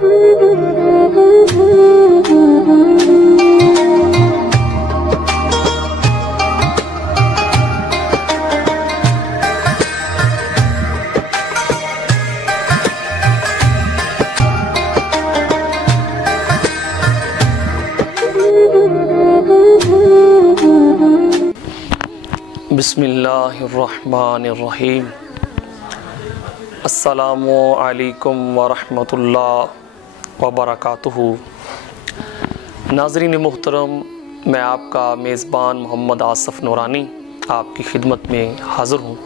बिस्मिल्लाहिर्रहमानिर्रहीम। अस्सलामु अलैकुम वरहमतुल्लाह वबरकातुहू। नाज़रीन मोहतरम, मैं आपका मेज़बान मोहम्मद आसफ़ नूरानी आपकी खिदमत में हाज़िर हूँ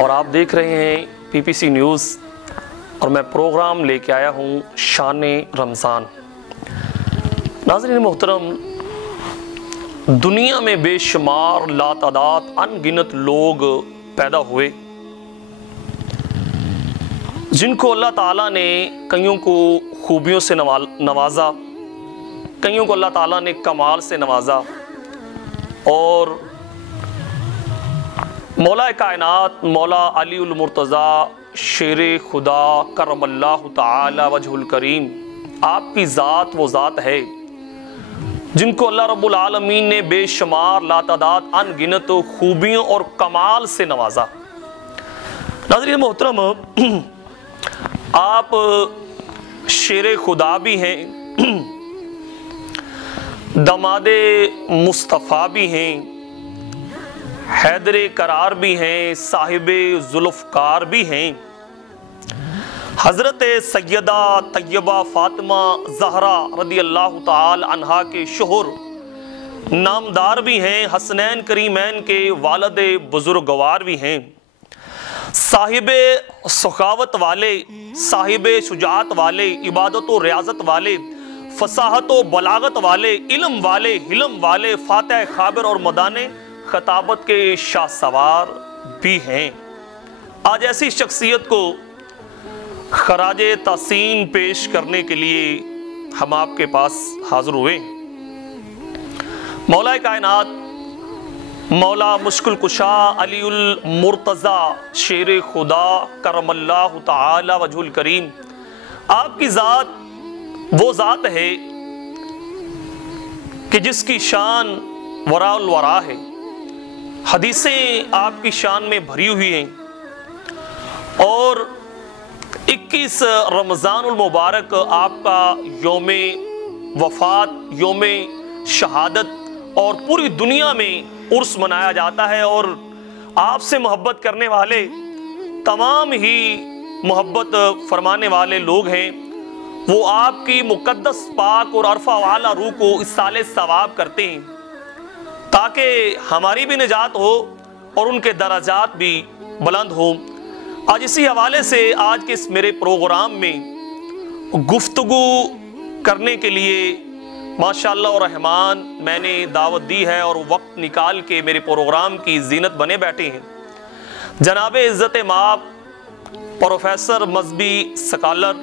और आप देख रहे हैं PPC न्यूज़ और मैं प्रोग्राम लेके आया हूँ शान रमज़ान। नाज़रीन मोहतरम, दुनिया में बेशुमार लातादाद अनगिनत लोग पैदा हुए जिनको अल्लाह ताला ने कईयों को खूबियों से नवाजा, कईयों को अल्लाह ताला ने कमाल से नवाजा और मौला कायनात मौला अली उल मुर्तज़ा शेर खुदा करमल्लाहु ताला वजहुल करीम आपकी ज़ात वो ज़ात है जिनको अल्लाह रब्बुल आलमीन ने बेशुमार लातादाद अनगिनत खूबियों और कमाल से नवाजा। नाज़रीन मोहतरम, आप शेर खुदा भी हैं, दमादे मुस्तफ़ा भी हैं, हैदर करार भी हैं, साहिबे जुल्फ़कार भी हैं, हज़रत सैयदा तैयबा फ़ातिमा ज़हरा रदी अल्लाह ताला अन्हा के शोहर नामदार भी हैं, हसनैन करीमैन के वालिद बुजुर्गवार भी हैं, साहिबे सखावत वाले, साहिबे शुजाअत वाले, इबादत व रियाजत वाले, फसाहत व बलागत वाले, इल्म वाले, हिलम वाले, फातिह खाबिर और मदाने खताबत के शाह सवार भी हैं। आज ऐसी शख्सियत को खराजे तहसीन पेश करने के लिए हम आपके पास हाजिर हुए। मौला कायनात मौला मुश्किल कुशा अली उल मुर्तज़ा शेर खुदा करमल्लाहु ताला वजहुल करीम आपकी ज़ात वो ज़ात है कि जिसकी शान वराउल वरा है। हदीसें आपकी शान में भरी हुई हैं और 21 रमज़ानुल मुबारक आपका योमे वफ़ात, योमे शहादत और पूरी दुनिया में उर्स मनाया जाता है और आपसे मोहब्बत करने वाले तमाम ही मोहब्बत फरमाने वाले लोग हैं वो आपकी मुक़द्दस पाक और अरफा वाला रूह को इस्साले सवाब करते हैं ताकि हमारी भी निजात हो और उनके दराजात भी बुलंद हो। आज इसी हवाले से आज के इस मेरे प्रोग्राम में गुफ्तगू करने के लिए माशाअल्लाह और रहमान मैंने दावत दी है और वक्त निकाल के मेरे प्रोग्राम की जीनत बने बैठे हैं जनाब इज़्ज़त माप प्रोफेसर मजहबी स्कॉलर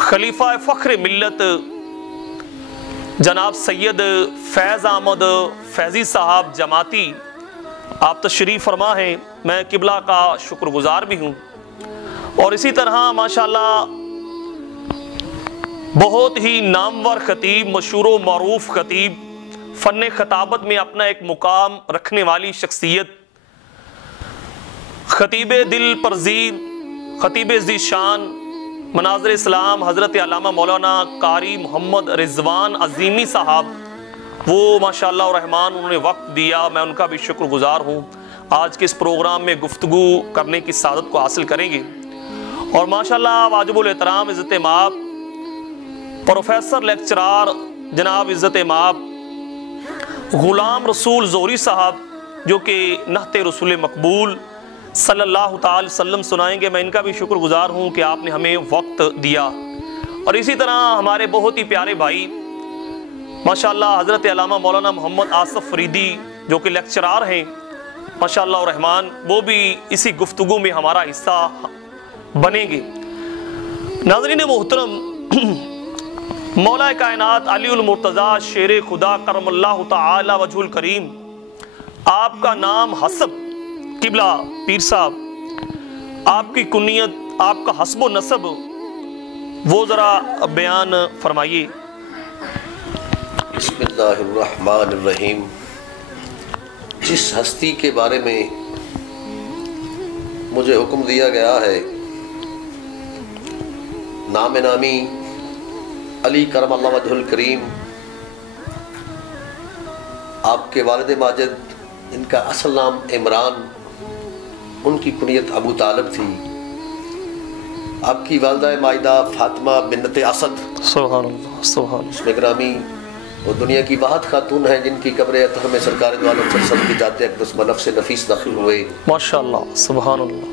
खलीफा फ़ख्र मिल्लत जनाब सैयद फैज़ अहमद फैज़ी साहब जमाती आप तशरीफ़ फरमा हैं। मैं किबला का शुक्रगुजार भी हूँ और इसी तरह माशाअल्लाह बहुत ही नामवर खतीब, मशहूर व मरूफ खतीब, फ़न खताबत में अपना एक मुकाम रखने वाली शख्सियत, खतीब दिल परजीद, खतीब ज़ीशान मनाज़िर इस्लाम हज़रत अल्लामा मौलाना कारी मोहम्मद रिज़वान अज़ीमी साहब, वो माशाअल्लाह रहमान उन्होंने वक्त दिया, मैं उनका भी शुक्रगुजार हूँ। आज के इस प्रोग्राम में गुफ्तगू करने की सादत को हासिल करेंगे और माशाअल्लाह वाजिबुल एहतराम इज़्ज़त माप प्रोफेसर लेक्चरार जनाब इज़्ज़त माप गुलाम रसूल ज़ोहरी साहब जो कि नहते रसूल मकबूल सल्लल्लाहु ताला अलैहि वसल्लम सुनाएंगे। मैं इनका भी शुक्रगुजार हूँ कि आपने हमें वक्त दिया। और इसी तरह हमारे बहुत ही प्यारे भाई माशाअल्लाह हज़रत अल्लामा मौलाना मोहम्मद आसफ़ फरीदी जो कि लेक्चरार हैं माशाअल्लाह रहमान, वो भी इसी गुफ्तगू में हमारा हिस्सा बनेंगे। नाज़रीन मोहतरम, मौला कायनात अली उल मुर्तज़ा शेर खुदा करमल्लाहु ताला वजहुल करीम आपका नाम हसब किबला पीर साहब, आपकी कुनियत, आपका हस्ब नसब वो ज़रा बयान फरमाइए। बिस्मिल्लाहिर्रहमानिर्रहीम। जिस हस्ती के बारे में मुझे हुक्म दिया गया है, नाम नामी अली करमल्लाहु वजहुल करीम, आपके वालिद माजिद, इनका असल नाम इमरान, उनकी कुनियत अबू तालिब थी। आपकी वालिदा माइदा फातिमा बिन्नत असद सुभान अल्लाह, सुभान इसमें ग्रामी वो दुनिया की वाहद खातून है जिनकी कब्र अतहर में सरकार दो आलम सल्लल्लाहु की जाते अक़दस मनफ़ से नफीस दाखिल हुए। माशाअल्लाह, सुभान अल्लाह।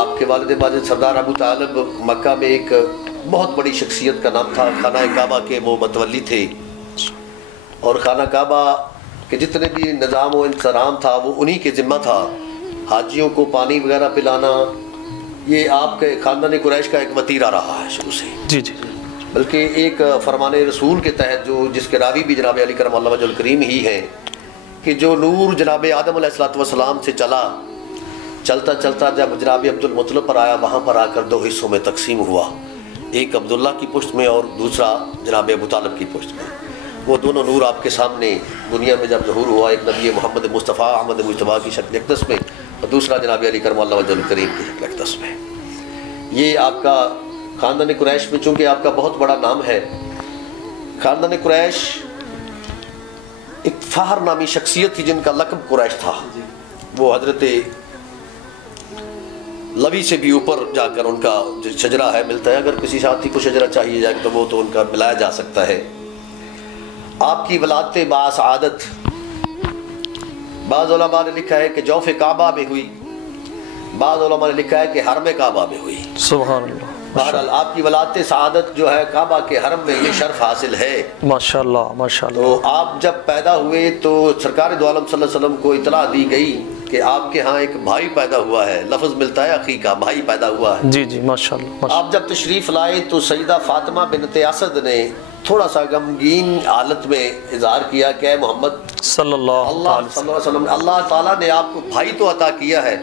आपके वालिद माजिद सरदार अबू तालिब मक्का में एक बहुत बड़ी शख्सियत का नाम था। खाना काबा के वो मतवली थे और खाना काबा के जितने भी निज़ाम व इंतज़ाम था वो उन्हीं के ज़िम्मा था। हाजियों को पानी वगैरह पिलाना ये आपके ख़ानदान कुरैश का एक वतीरा रहा है शुरू से। जी जी। बल्कि एक फरमान रसूल के तहत जो जिसके रावी भी जनाब अली करमल्लाहु वजहुल करीम ही हैं कि जो नूर जनाब आदम अलैहिस्सलाम से चलता चलता जब जनाब अब्दुल मुत्तलिब पर आया, वहाँ पर आकर दो हिस्सों में तकसीम हुआ, एक अब्दुल्ला की पुश्त में और दूसरा जनाब अबू तालिब की पुश्त में। वो दोनों नूर आपके सामने दुनिया में जब ज़हूर हुआ, एक नबी मोहम्मद मुस्तफ़ा अहमद मुजतबा की शक्ल अक़दस में और दूसरा जनाब अली करमल्लाहु वजहुल करीम की शक्ल अक़दस में। ये आपका ख़ानदान कुरैश में चूँकि आपका बहुत बड़ा नाम है, ख़ानदान कुरैश एक फ़ाहर नामी शख्सियत थी जिनका लक़ब कुरैश था। वो हज़रत लवी से भी ऊपर जाकर उनका जो शजरा है मिलता है। अगर किसी साथी को शजरा चाहिए जाए तो वो तो उनका मिलाया जा सकता है। आपकी वलादत बासआदत बाज़ उलमा ने लिखा है कि जौफ़ काबा में हुई, बाज़ उलमा ने लिखा है कि हरम काबा में हुई। सुभान अल्लाह। बहरहाल आपकी वलादत सआदत जो है काबा के हरम में ये शर्फ हासिल है। माशाअल्लाह, माशाअल्लाह। तो आप जब पैदा हुए तो सरकार दो आलम सल्लल्लाहु अलैहि वसल्लम को इतला दी गई कि आपके यहाँ एक भाई पैदा हुआ है। लफ्ज़ मिलता है अखी का, भाई पैदा हुआ है। जी जी, माशाअल्लाह। आप जब तशरीफ़ लाए तो सईदा फातिमा बिन्त असद ने थोड़ा सा गमगीन हालत में इजहार किया कि मोहम्मद सल्लल्लाहु अलैहि वसल्लम, अल्लाह ताला ने आपको भाई तो अता किया है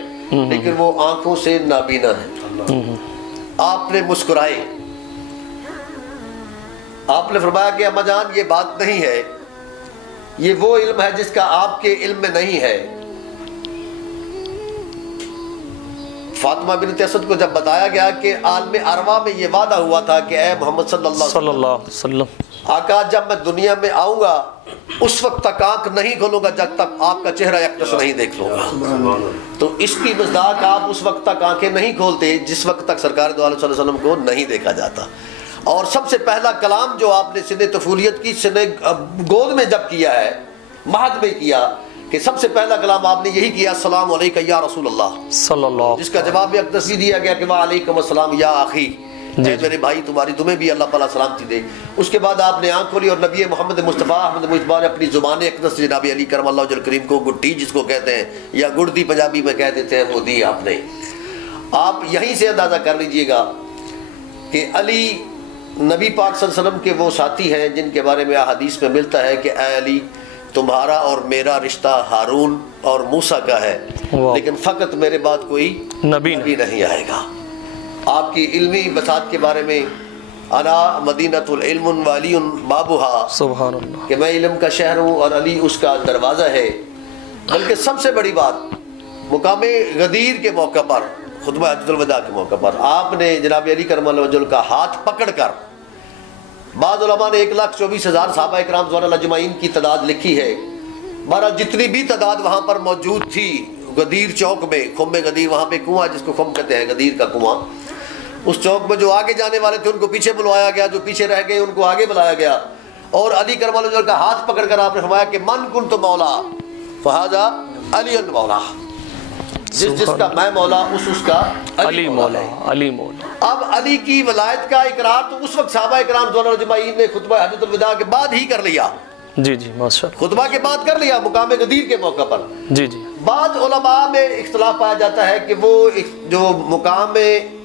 लेकिन वो आंखों से नाबीना है। आपने मुस्कुराए, आपने फरमाया कि अम्मा जान ये बात नहीं है, ये वो इल्म है जिसका आपके इल्म में नहीं है। फातिमा बिन्त असद को जब बताया गया कि आलम अरवा में ये वादा हुआ था कि ए मोहम्मद सल्लल्लाहु अलैहि वसल्लम, आका जब मैं दुनिया में आऊँगा उस वक्त तक आँख नहीं खोलूँगा जब तक आपका चेहरा अक़दस नहीं देख लूँगा। तो इसकी मज़दाक आप उस वक्त तक आँखें नहीं खोलते जिस वक्त तक सरकार दो आलम सल्लल्लाहु अलैहि वसल्लम को नहीं देखा जाता। और सबसे पहला कलाम जो आपने सिने तफूलियत की सिने गोद में जब किया है, महद में किया, कि सबसे पहला कलाम आपने यही किया, अस्सलामु अलैका या रसूल अल्लाह सल्लल्लाहु, जिसका जवाब भी अक़दस दिया गया कि वालेकुम अस्सलाम या आखी, मेरे भाई तुम्हें भी अल्लाह ताला सलामती दे। उसके बाद आपने आँख खोली और नबी मोहम्मद मुस्तफ़ा अहमद मुजतबा ने अपनी ज़ुबान अक़दस जनाब अली करमल्लाहु वजहुल करीम को गुट्टी जिसको कहते हैं या गुड़दी पंजाबी में कह देते हैं, वो दी आपने। आप यहीं से अंदाज़ा कर लीजिएगा कि अली नबी पाक सल्लल्लाहु अलैहि वसल्लम के वो साथी हैं जिनके बारे में हदीस में मिलता है कि ए अली, तुम्हारा और मेरा रिश्ता हारून और मूसा का है, लेकिन फ़कत मेरे बाद कोई नबी नहीं आएगा। आपकी इल्मी बसात के बारे में अना मदीनतुल इल्मुन वालियुन बाबुहा, सुभान अल्लाह, कि मैं इल्म का शहर हूँ और अली उसका दरवाज़ा है। बल्कि सबसे बड़ी बात, मुकामे गदीर के मौका पर, खुतबा हज्जतुल वदा के मौका पर आपने जनाब अली करमल्लाहु वजहुल का हाथ पकड़ कर, बाद उलमा ने 1,24,000 सहाबा इकराम ज़वानल अजमाइन की तादाद लिखी है। बहरहाल जितनी भी तादाद वहाँ पर मौजूद थी गदीर चौक में, खुम्ब गदीर, वहाँ पे कुआं जिसको खुम्ब कहते हैं, गदीर का कुआं, उस चौक में जो आगे जाने वाले थे उनको पीछे बुलवाया गया, जो पीछे रह गए उनको आगे बुलाया गया और अली करमल्लाहु वजहुल का हाथ पकड़कर आपने फरमाया कि मन कुन्तु मौला फहाजा अली मौला, जिसका मैं मौला उसका अली मौला, अली मौला। अब अली की वलायत का इकरार तो उस वक्त सहाबा इकराम ज़वानल अजमाइन ने खुतबा हज्जतुल वदा के बाद ही कर लिया। जी जी, माशाअल्लाह, खुतबा के बाद कर लिया मुकाम गदीर के मौका पर। जी जी। बाद उलमा में इख्तिलाफ पाया जाता है कि वो जो मुकाम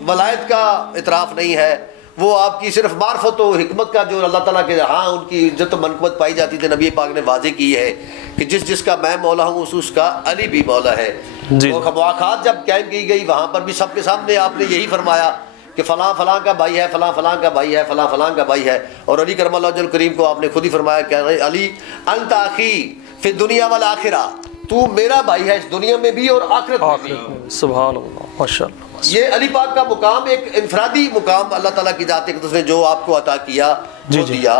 वलायत का इतराफ़ नहीं है, वो आपकी सिर्फ मार्फत व हिकमत का जो अल्लाह ताला के हाँ उनकी इज्जत मनक़बत पाई जाती थी। नबी पाक ने वाज़े की है कि जिसका मैं मौला हूँ उसका अली भी मौला है। तो मुआख़ात जब कायम की गई वहाँ पर भी सबके सामने आपने यही फरमाया कि फ़लाँ फ़लाँ का भाई है, फ़लाँ फ़लाँ का भाई है, फ़लाँ फ़लाँ का भाई है। और अली करमल्लाहु वजहुल करीम को आपने खुद ही फरमाया कि अली अंता अखी फिर दुनिया वाल आखिरा, तू मेरा भाई है इस दुनिया में भी और आखिरत में भी। सुभान अल्लाह, माशाअल्लाह। ये अली पाक का मुकाम एक इनफरादी मुकाम अल्लाह ताला की जात ने जो आपको अता किया जी, वो दिया।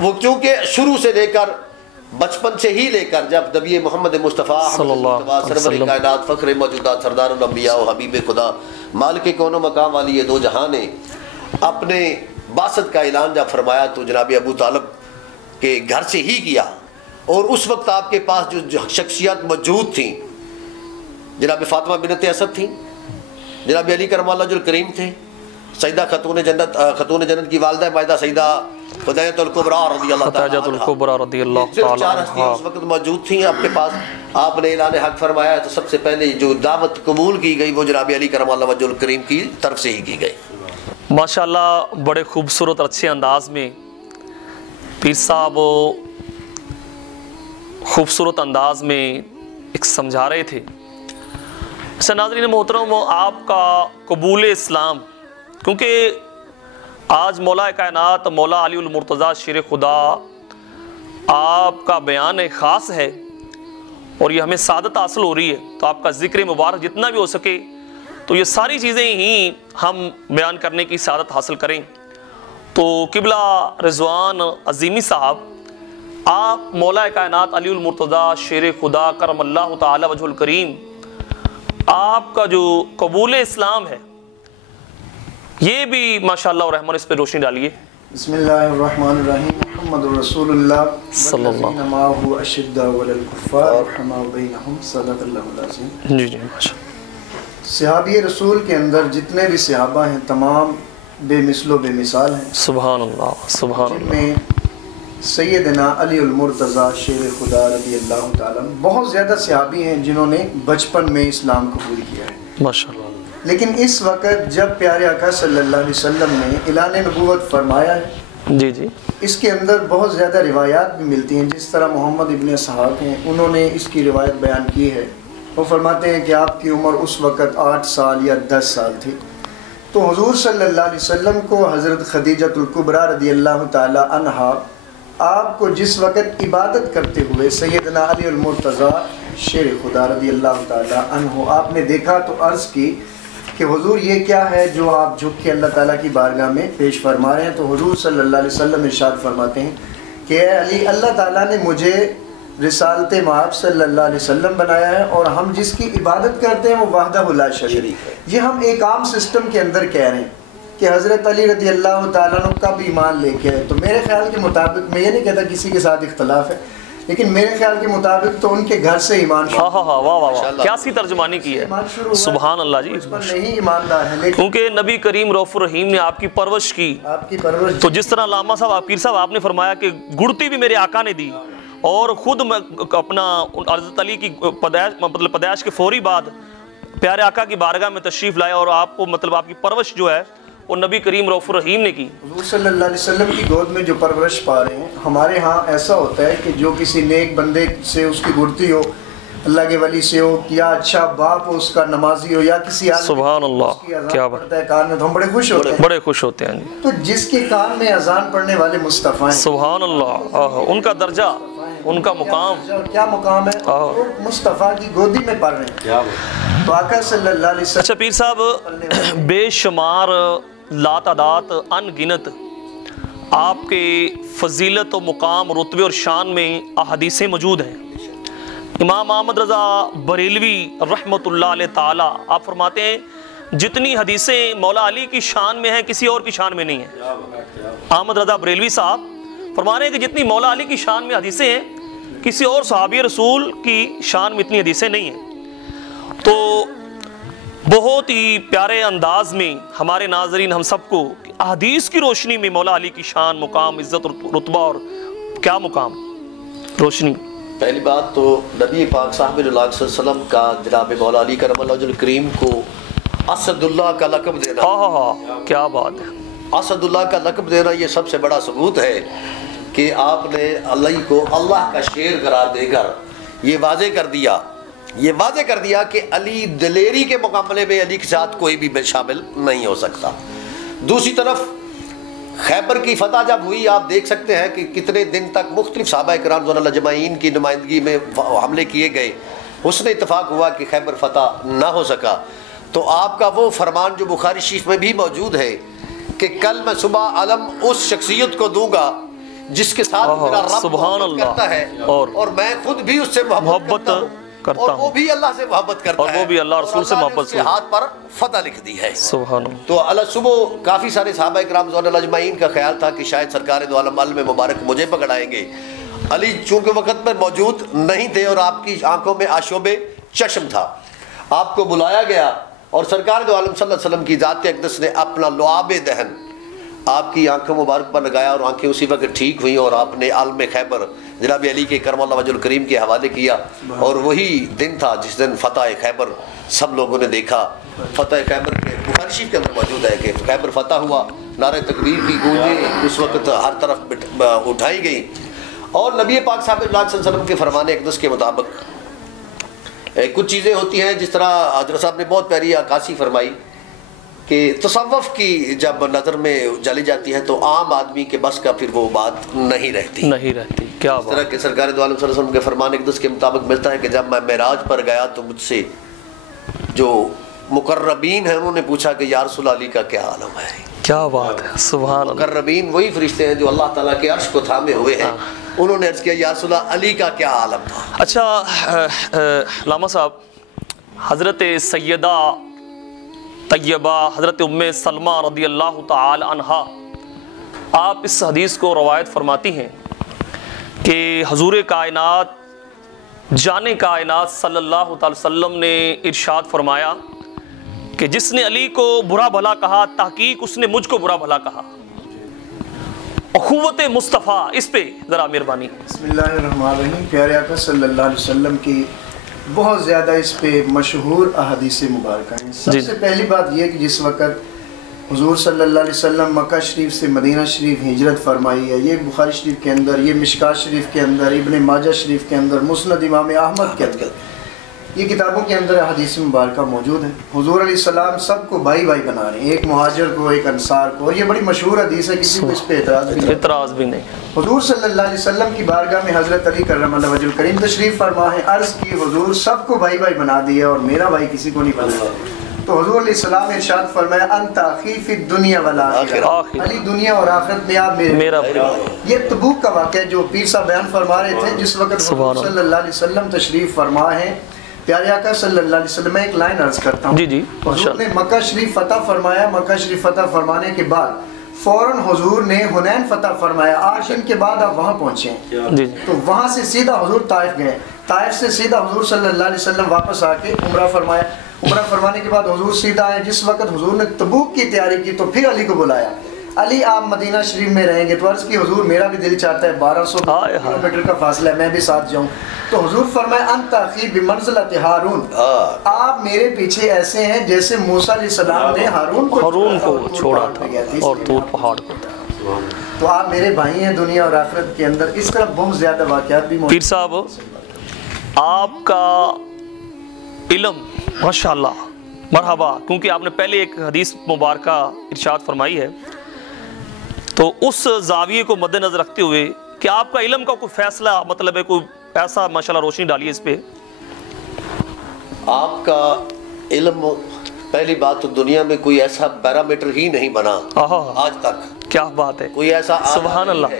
वो चूँकि शुरू से लेकर बचपन से ही लेकर जब नबी मोहम्मद मुस्तफ़ा सरवर कायनात फ़ख्र मौजूदात सरदार अंबिया और हबीब खुदा मालिक कौनो मकाम वाली ये दो जहां ने अपने बासत का ऐलान जब फरमाया तो जनाब अबू तालिब के घर से ही किया। और उस वक्त आपके पास जो शख्सियत मौजूद थी, जनाब फ़ातिमा बिनत असद थी, जनाब अली करमल्लाहु वजहुल करीम थे, सईदा खतून जन्नत की वालिदा मायदा सईदा हुदैयतुल कुबरा रज़ियल्लाहु ताला, सिर्फ 4 हस्तियां उस वक्त मौजूद थी आपके पास। आपने ऐलान हक फरमाया तो सबसे पहले जो दावत कबूल की गई वो जनाब अली करमल्लाहु वजहुल करीम की तरफ से ही की गई। माशाअल्लाह, बड़े खूबसूरत अच्छे अंदाज में पीर साहब खूबसूरत अंदाज में एक समझा रहे थे। अच्छा नाज़रीन मोहतरम, आपका कबूल इस्लाम, क्योंकि आज मौला कायनात मौला अलीउल मुर्तज़ा शेर खुदा आपका बयान ख़ास है और ये हमें सादत हासिल हो रही है, तो आपका ज़िक्र मुबारक जितना भी हो सके तो ये सारी चीज़ें ही हम बयान करने की सादत हासिल करें। तो किबला रिजवान अज़ीमी साहब, आप मौला कायनात अलीउल मुर्तज़ा शेर खुदा करमल्लाहु ताला वजहुल करीम, आपका जो कबूल इस्लाम है ये भी माशाअल्लाह रहमान इस पे रोशनी डालिए। बिस्मिल्लाहिर्रहमानिर्रहीम, मुहम्मदुर रसूलुल्लाह सल्लल्लाहु अलैहि वसल्लम। जी माशाअल्लाह। सहाबी रसूल के अंदर जितने भी सहाबा हैं तमाम बेमिसलो बेमिसाल हैं। सुभान अल्लाह, सुभान अल्लाह। जिनमें सैयदना अली उल मुर्तज़ा शेर खुदा रज़ियल्लाहु ताला, बहुत ज़्यादा सहाबी हैं जिन्होंने बचपन में इस्लाम कबूल किया है माशाअल्लाह। लेकिन इस वक्त जब प्यारे आका सल्लल्लाहु अलैहि वसल्लम ने ऐलान नबूवत फरमाया है, जी जी, इसके अंदर बहुत ज़्यादा रिवायात भी मिलती हैं। जिस तरह मोहम्मद इब्न इसहाक़ हैं, उन्होंने इसकी रिवायत बयान की है। वो फरमाते हैं कि आपकी उम्र उस वक़्त 8 साल या 10 साल थी, तो हुज़ूर सल्लल्लाहु अलैहि वसल्लम को हज़रत खदीजतुल कुबरा रज़ियल्लाहु ताला अन्हा आपको जिस वक़्त इबादत करते हुए सैयदना अली उल मुर्तज़ा शेर खुदा रज़ियल्लाहु ताला अन्हु आपने देखा तो अर्ज़ की कि हुज़ूर ये क्या है जो आप झुक के अल्लाह ताला की बारगाह में पेश फरमा रहे हैं। तो हुज़ूर सल्लल्लाहु अलैहि वसल्लम इरशाद फरमाते हैं कि अली, अल्लाह ताला ने मुझे रिसालत माब सल्लल्लाहु अलैहि वसल्लम बनाया है और हम जिसकी इबादत करते हैं वो वहदहु ला शरीक है। ये हम एक आम सिस्टम के अंदर कह रहे हैं कि हज़रत अली रज़ियल्लाहु ताला अन्हु का भी ईमान लेके आए। तो मेरे ख्याल के मुताबिक, मैं ये नहीं कहता किसी के साथ इख्तलाफ है, लेकिन मेरे ख्याल के मुताबिक तो उनके घर से ईमान। हाँ हाँ हाँ, वाह वाह वाह, क्या सी तर्जुमानी की है, सुभान अल्लाह जी। नहीं ईमानदार है, क्योंकि नबी करीम रऊफ़ुर रहीम ने आपकी परवरिश की, तो जिस तरह लामा साहब पीर साहब आपने फरमाया कि गुड़ती भी मेरे आका ने दी और ख़ुद अपना हज़रत अली की पैदाइश के फौरी बाद प्यारे आका की बारगाह में तशरीफ़ लाया और आपको आपकी परवरिश जो है वो नबी करीम रऊफ़ुर रहीम ने की। हुज़ूर सल्लल्लाहु अलैहि वसल्लम की गोद में जो परवरिश पा रहे हैं, हमारे यहाँ ऐसा होता है कि जो किसी नेक बंदे से उसकी गुड़ती हो, अल्लाह के वली से हो, या अच्छा बाप हो उसका नमाजी हो, या किसी सुभान अल्लाह, क्या पढ़ता है कान में, तो हम बड़े खुश होते हैं, बड़े खुश होते हैं। तो जिसके कान में अजान पढ़ने वाले मुस्तफ़ा हैं, सुभान अल्लाह, उनका दर्जा, उनका मुकाम, क्या मुकाम है, तो मुस्तफ़ा की गोदी में पढ़ रहे हैं। तो आका सल्लल्लाहु अलैहि वसल्लम। अच्छा पीर साहब, बेशुमार लातादात अनगिनत आपके फ़जीलत और मुकाम, रुतबे और शान में अहादीसें मौजूद हैं। इमाम अहमद रज़ा बरेलवी रहमतुल्लाह अलैह ताला आप फरमाते हैं जितनी हदीसें मौला अली की शान में हैं किसी और की शान में नहीं है। अहमद रज़ा बरेलवी साहब फरमा रहे हैं कि जितनी मौला अली की शान में हदीसें हैं किसी और सहाबी रसूल की शान में इतनी हदीसें नहीं हैं। तो बहुत ही प्यारे अंदाज में हमारे नाजरीन हम सबको अहदीस की रोशनी में मौला अली की शान, मुकाम, इज़्ज़त, रुतबा और क्या मुकाम रोशनी। पहली बात तो नबी पाक साहब सल्लल्लाहु का जनाब मौला अली करमल्लाहु वजहुल करीम को असदुल्लाह का लक़ब देना, हाँ हाँ, क्या बात है, असदुल्लाह का लक़ब देना ये सबसे बड़ा सबूत है कि आपने अली को अल्लाह का शेर करार देकर ये वाज़े कर दिया कि अली दिलेरी के मुकाबले में अली के साथ कोई भी शामिल नहीं हो सकता। दूसरी तरफ खैबर की फतह जब हुई, आप देख सकते हैं कि कितने दिन तक मुख्तलिफ सहाबा किराम ज़ोनल अजमाइन की नुमाइंदगी में हमले किए गए। उसने इत्तफाक हुआ कि खैबर फतह ना हो सका। तो आपका वो फरमान जो बुखारी शरीफ में भी मौजूद है कि कल मैं सुबह अलम उस शख्सियत को दूंगा जिसके साथ मेरा रब मोहब्बत करता है और मैं खुद भी उससे मोहब्बत करता हूं, और वो भी अल्लाह से मोहब्बत करता है, और वो भी अल्लाह रसूल से मोहब्बत से हाथ पर फतह लिख दी है। सुभान अल्लाह। तो अल्लाह सुबह काफ़ी सारे सहाबा इकराम ज़ौनुल अजमाइन का ख्याल था कि शायद सरकार दो आलम अल में मुबारक मुझे पकड़ाएंगे। अली चूंकि वक़्त पर मौजूद नहीं थे और आपकी आंखों में आशोबे चश्म था, आपको बुलाया गया और सरकार दो आलम सल्लल्लाहु अलैहि वसल्लम की ज़ात अक़दस ने अपना लुआब दहन आपकी आंखों मुबारक पर लगाया और आंखें उसी वक्त ठीक हुई और आपने आलम खैबर जनाब अली के करमल्लाहु वजहुल करीम के हवाले किया। और वही दिन था जिस दिन फतह खैबर सब लोगों ने देखा। फतह खैबर के बुखारी शरीफ के अंदर मौजूद है कि खैबर फतह हुआ, नारे तकबीर की गूंजें उस वक्त हर तरफ उठाई गई और नबी पाक साहब सल्लल्लाहु अलैहि वसल्लम के फरमान अक़दस के मुताबिक कुछ चीज़ें होती हैं। जिस तरह हज़रत साहब ने बहुत प्यारी अक्कासी फरमाई कि तसव्वुफ़ की जब नज़र में जली जाती है तो आम आदमी के बस का फिर वो बात नहीं रहती। क्या इस तरह के सरकार दो आलम सल्लल्लाहु अलैहि वसल्लम के फरमान अक़दस के मुताबिक मिलता है कि जब मैं मेराज पर गया तो मुझसे जो मुकर्रबीन है उन्होंने पूछा कि या रसूल अली का क्या आलम है। क्या बात है, सुभान अल्लाह। मुकर्रबीन वही फरिश्ते हैं जो अल्लाह ताला के अर्श को थामे हुए हैं। उन्होंने अर्ज़ किया या रसूल अली का क्या आलम था। अच्छा लामा साहब, हज़रत सैयदा तैयबा हज़रत उम्मे सलमा रदी अल्लाह ताला अन्हा, आप इस हदीस को रवायत फरमाती हैं कि हुज़ूर कायनात जाने कायनात सल्लल्लाहु अलैहि वसल्लम ने इरशाद फरमाया कि जिसने अली को बुरा भला कहा तहकीक उसने मुझको बुरा भला कहा। अखुवत मुस्तफ़ा, इस पे ज़रा मेहरबानी। बिस्मिल्लाहिर्रहमानिर्रहीम। प्यारे आका सल्लल्लाहु अलैहि वसल्लम की बहुत ज़्यादा इस पे मशहूर अहादीस मुबारक हैं। सबसे पहली बात यह कि जिस वक़्त हुज़ूर सल्लल्लाहु अलैहि वसल्लम मक्का शरीफ से मदीना शरीफ हिजरत फरमाई है, ये बुखारी शरीफ के अंदर, ये मिशकात शरीफ के अंदर, इब्ने माजा शरीफ के अंदर, मुस्नद इमाम अहमद के अंदर, ये किताबों के अंदर हदीस मुबारक मौजूद है। हुज़ूर अलैहिस्सलाम सबको भाई भाई बना रहे हैं, एक मुहाजिर को एक अंसार को, और ये बड़ी मशहूर हदीस है, किसी को इस पर एतराज़ भी नहीं। हुज़ूर सल्लल्लाहु अलैहि वसल्लम की बारगाह में हज़रत अली करमल्लाहु वजहुल करीम तशरीफ़ फरमा है। अर्ज़ की हुज़ूर सबको भाई भाई बना दिया और मेरा भाई किसी को नहीं बनाया। तो हुज़ूर अलैहिस्सलाम ने इरशाद फरमाया अंत अख़ी फ़िद दुनिया वल आखिरह, अली दुनिया और आखिरत में आप मेरा भाई। ये तबूक का वाक़या जो पीर साहब बयान फरमा रहे थे, जिस वक़्त हुज़ूर सल्लल्लाहु अलैहि वसल्लम तशरीफ़ फरमा है, प्यारे आका सल्लल्लाहु अलैहि वसल्लम, एक लाइन अर्ज करता हूँ। जी हुज़ूर ने मक्का शरीफ फतह फरमाया। मक्का शरीफ फतह फरमाने के बाद फौरन हुज़ूर ने हुनैन फतह फरमाया। 8 दिन के बाद आप वहाँ पहुँचे, तो वहाँ से सीधा हुज़ूर ताइफ गए। ताइफ से सीधा हुज़ूर सल्लल्लाहु अलैहि वसल्लम वापस आके उम्रा फरमाया। उम्रा फरमाने के बाद हुज़ूर सीधा आए। जिस वक्त हुज़ूर ने तबूक की तैयारी की तो फिर अली को बुलाया। अली आप मदीना शरीफ में रहेंगे? तो अर्ज़ की हुज़ूर मेरा भी दिल चाहता है, 1200 किलोमीटर का फासला है, मैं भी साथ जाऊँ। तो हुज़ूर फरमाया अंत अख़ी बिमंज़िलत हारून, आप मेरे पीछे ऐसे हैं जैसे मूसा अलैहिस्सलाम ने हारून को छोड़ा था और तूर पहाड़ को। तो आप मेरे भाई हैं दुनिया और आखिरत के अंदर। इस तरह बहुत ज़्यादा वाक़यात भी। पीर साहब, आपका इल्म माशाअल्लाह मरहबा, क्योंकि आपने पहले एक हदीस मुबारका इरशाद फरमाई है, तो उस जाविये को मद्देनजर रखते हुए कि आपका इल्म का कोई फैसला, मतलब है कोई ऐसा माशाल्लाह रोशनी डालिए इस पे। आपका इल्म, पहली बात तो दुनिया में कोई ऐसा पैरामीटर ही नहीं बना आज तक। क्या बात है, कोई ऐसा सुभान अल्लाह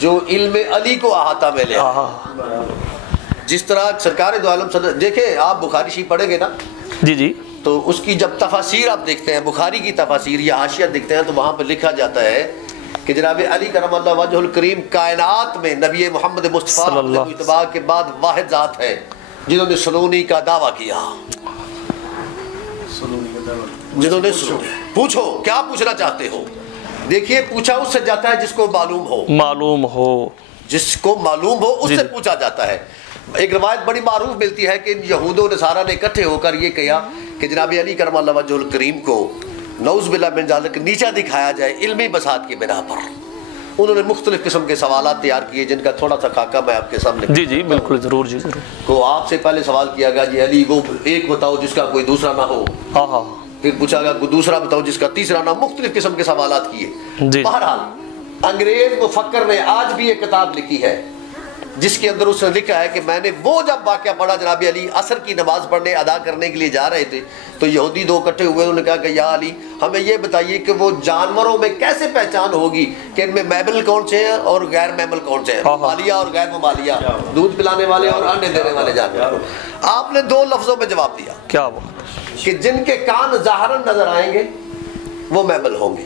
जो इल्म अली को अहाता में ले। जिस तरह सरकार दो आलम सल्लल्लाहु, देखें आप बुखारी शरीफ पढ़ेंगे ना जी, तो उसकी जब तफासीर आप देखते हैं, बुखारी की तफासीर या हाशिया देखते हैं, तो वहाँ पर लिखा जाता है कि जनाब अली करमल्लाहु वजहुल करीम कायनात में नबी मोहम्मद मुस्तफ़ा के बाद वाहिद ज़ात है जिन्होंने सुनूनी का दावा किया। जिन्होंने पूछो क्या पूछना चाहते हो। देखिए, पूछा उससे जाता है जिसको मालूम हो, जिसको मालूम हो उससे पूछा जाता है। एक रवायत बड़ी मारूफ मिलती है कि यहूदों नसारा ने इकट्ठे होकर ये कहा कि जनाब अली करमल्लाहु वजहुल करीम को नऊज़ बिल्लाह मिन ज़ालिक नीचा दिखाया जाए इल्मी बसात की बिना पर। उन्होंने मुख्तलिफ किस्म के सवाल तैयार किए, जिनका थोड़ा सा खाका मैं आपके सामने। जी बिल्कुल, ज़रूर जी ज़रूर। तो आपसे पहले सवाल किया गया जी अली वो एक बताओ जिसका कोई दूसरा ना हो। फिर पूछा गया दूसरा बताओ जिसका तीसरा नाम, मुख्तलिफ किस्म के सवालात किए। बहरहाल अंग्रेज मुफक्कर ने आज भी एक किताब लिखी है जिसके अंदर उसने लिखा है कि मैंने वो जब वाक़या पढ़ा जनाब अली असर की नमाज पढ़ने अदा करने के लिए जा रहे थे तो यहूदी दो इकट्ठे हुए, उन्होंने कहा कि या अली हमें ये बताइए कि वो जानवरों में कैसे पहचान होगी कि इनमें मैमल कौन से हैं और गैर मैमल कौन से हैं, ममालिया और गैर ममालिया, दूध पिलाने वाले और अंडे देने वाले जानवर। आपने दो लफ्जों में जवाब दिया, क्या वो कि जिनके कान ज़ाहरन नजर आएंगे वो मैमल होंगे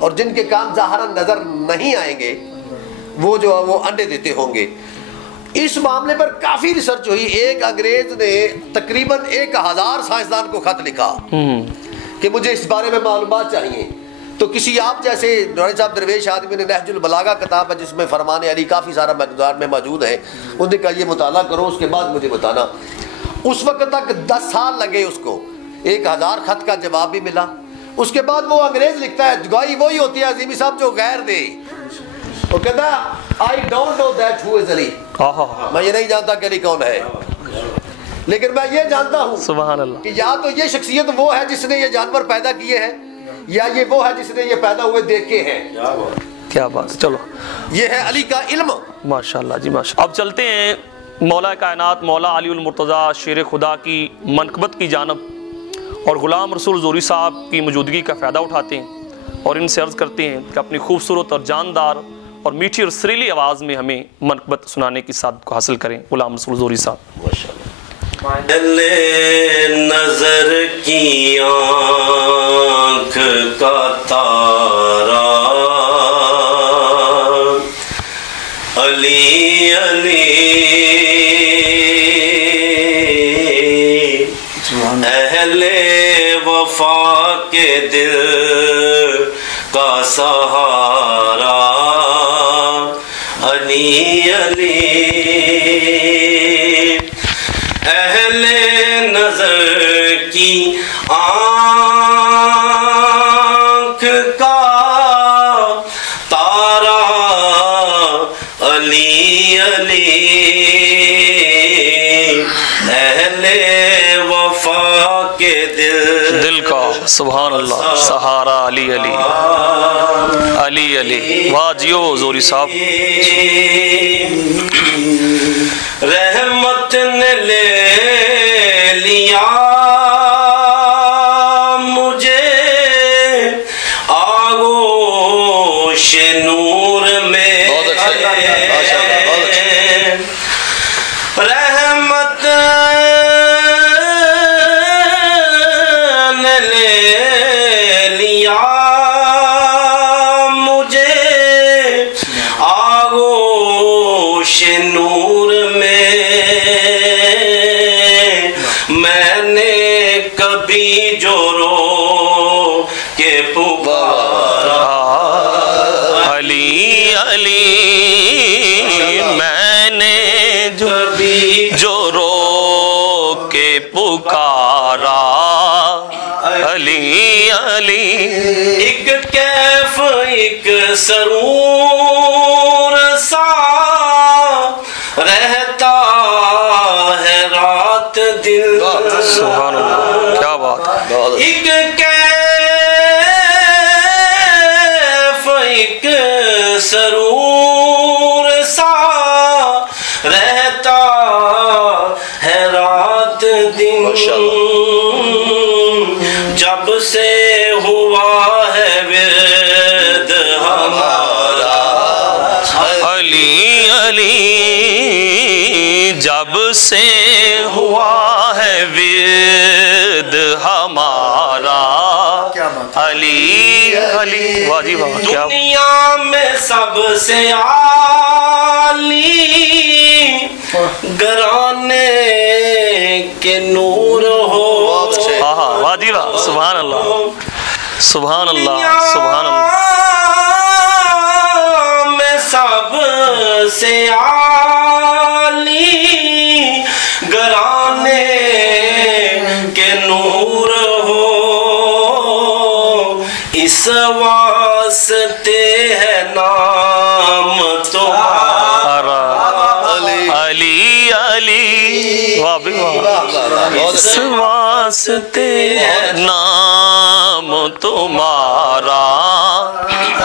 और जिनके कान ज़ाहरन नजर नहीं आएंगे वो जो वो अंडे देते होंगे। इस मामले पर काफी रिसर्च हुई। एक अंग्रेज ने तकरीबन 1000 साइंसदान को खत लिखा कि मुझे इस बारे में मालूमात चाहिए। तो किसी आप जैसे नौरी साहब दरवेश आदमी ने नहजुल बलागा किताब है जिसमें फरमान अली काफ़ी सारा मकदार में मौजूद है, उन्होंने कहा ये मुताला करो उसके बाद मुझे बताना। उस वक्त तक 10 साल लगे उसको, 1000 खत का जवाब भी मिला। उसके बाद वो अंग्रेज लिखता है, गवाही वही होती है अजीमी साहब जो गैर दे। वो कहता I don't know that who is Ali, मैं ये नहीं जानता कि अली कौन है, लेकिन मैं ये जानता हूँ सुभान अल्लाह कि या तो ये शख्सियत वो है जिसने ये जानवर पैदा किए हैं या ये वो है जिसने ये पैदा हुए देखे हैं। क्या बात। चलो ये है अली का इल्म। माशाल्लाह जी माशाल्लाह। अब चलते हैं मौला कायनात मौला अली उल मुर्तज़ा शेर खुदा की मनकबत की जानब और ग़ुलाम रसूल ज़ोरी साहब की मौजूदगी का फ़ायदा उठाते हैं और इनसे अर्ज़ करते हैं कि अपनी खूबसूरत और जानदार और मीठी और सरीली आवाज़ में हमें मनकबत सुनाने की सादत को हासिल करें। ग़ुलाम रसूल ज़ोरी साहब। नजर की आँख का तारा अली अली अहले वफा के दिल का सहारा अली अली अहले नजर की आँख का तारा अली अली अहले वफा के दिल का सुभान अल्लाह सहारा अली अली अली अली। वाह जियो ज़ोरी साहब। रहमत ने ले लिया मुझे आगोश नूर में, बहुत अच्छा रहमत ने ले लिया मुझे आगोश नूर में, मैंने कभी जो रो के पुकारा अली अली, मैंने जो रो के पुकारा अली अली। एक कैफ एक सरूर सा रहता है रात दिन, सुभान अल्लाह क्या बात। एक कैफ एक सरूर सा रहता है रात दिन, जब से हुआ है विरद हमारा अली अली, जब से हुआ है विरद हमारा अली अली। वाह जी वाह। दुनिया में सबसे आली घराने के नूर हो। वाह जी वाह सुभान अल्लाह सुभान अल्लाह सुभान अल्लाह। मैं सबसे आली घराने के नूर हो, इस वास्ते है नाम तुम्हारा अली अली। वाह भी वाह। इस वास्ते नाम तुम्हारा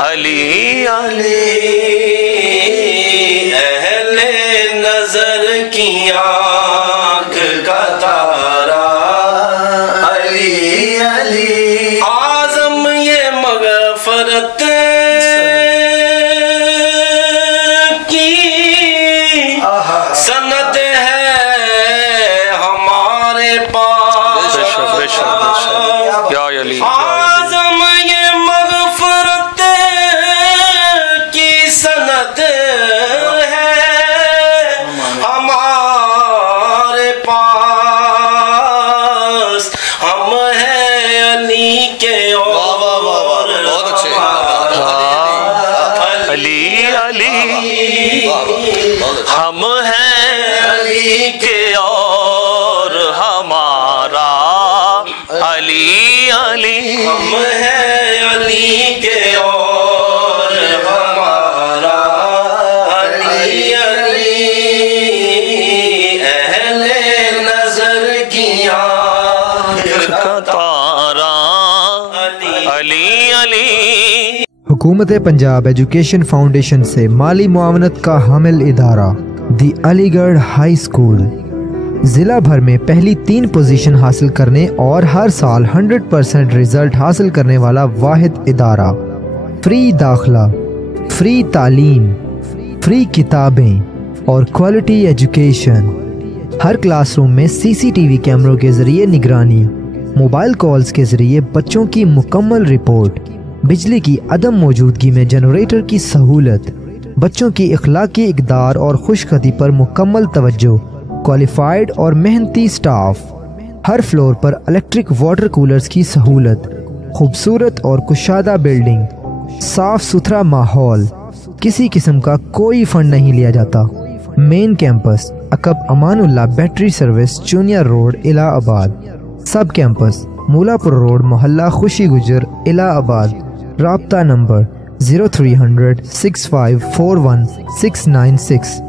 अली अली, अहले नजर की आँख का तारा अली अली। आजम ये मगफरत की सनद है हमारे पास। बेशक बेशक बेशक या अली। आजम ये मगफरत की सनद है हमारे पास। हम हैं अली के और बहुत अच्छे। अली अली, हम हैं अली के और हमारा अली अली। हम हैं अली के और हमारा अली अली। अहले नजर की आँख का तारा अली अली। हुकूमत पंजाब एजुकेशन फाउंडेशन से माली मुआवनत का हामिल इदारा दी अलीगढ़ हाई स्कूल ज़िला भर में पहली 3 पोजीशन हासिल करने और हर साल 100% रिजल्ट हासिल करने वाला वाहिद इदारा। फ्री दाखला, फ्री तालीम, फ्री किताबें और क्वालिटी एजुकेशन। हर क्लासरूम में CCTV कैमरों के ज़रिए निगरानी, मोबाइल कॉल्स के ज़रिए बच्चों की मुकम्मल रिपोर्ट, बिजली की अदम मौजूदगी में जनरेटर की सहूलत, बच्चों की इखलाकी इक़दार और खुशखती पर मुकम्मल तवज्जो, क्वालिफाइड और मेहनती स्टाफ। हर फ्लोर पर इलेक्ट्रिक वाटर कूलर्स की सहूलत, खूबसूरत और कुशादा बिल्डिंग, साफ सुथरा माहौल, किसी किस्म का कोई फंड नहीं लिया जाता। मेन कैंपस अकब अमानुल्लाह बैटरी सर्विस चुनिया road Allahabad. Sub campus मूलापुर road मोहल्ला खुशी गुजर इलाहाबाद। राब्ता नंबर 0300 6541 696।